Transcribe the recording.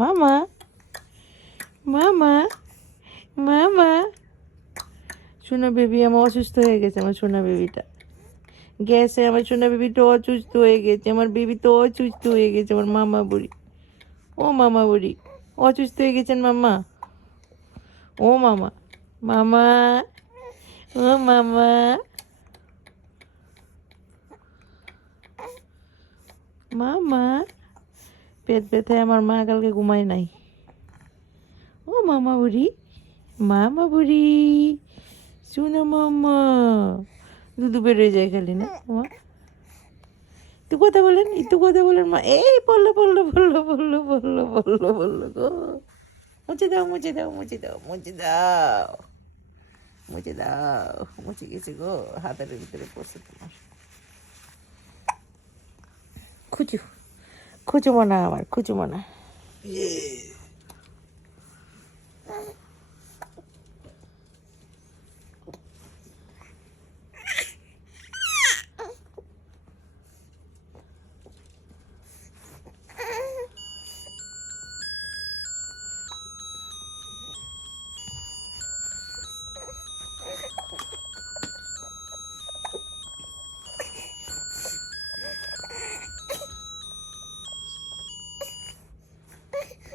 মামা মামা মামা। সোনা বেবি আমার অসুস্থ হয়ে গেছে, আমার সোনা বেবিটা গেছে, আমার সোনা বেবি তো অসুস্থ হয়ে গেছে, আমার বেবি তো অসুস্থ হয়ে গেছে, আমার মামা বুড়ি। ও মামা বুড়ি অসুস্থ হয়ে গেছেন মামা। ও মামা মামা ও মামা মামা। পেট ব্যথায় আমার মা কালকে ঘুমায় নাই। ও মামা বুড়ি মামা বুড়ি শুনো মামা। দুধু বেরোয় যায় খালি না মা। একটু কথা বলেন, একটু কথা বলেন মা। এই বললো বললো বললো বললো বললো বললো বললো গো। মুছে দাও মুছে দাও মুছে দাও মুছে দাও মুছে দাও। মুছে গেছে গো, হাতের ভিতরে পড়ছে তোমার। খুচু খুচু মনা, আমার খুচু মনা।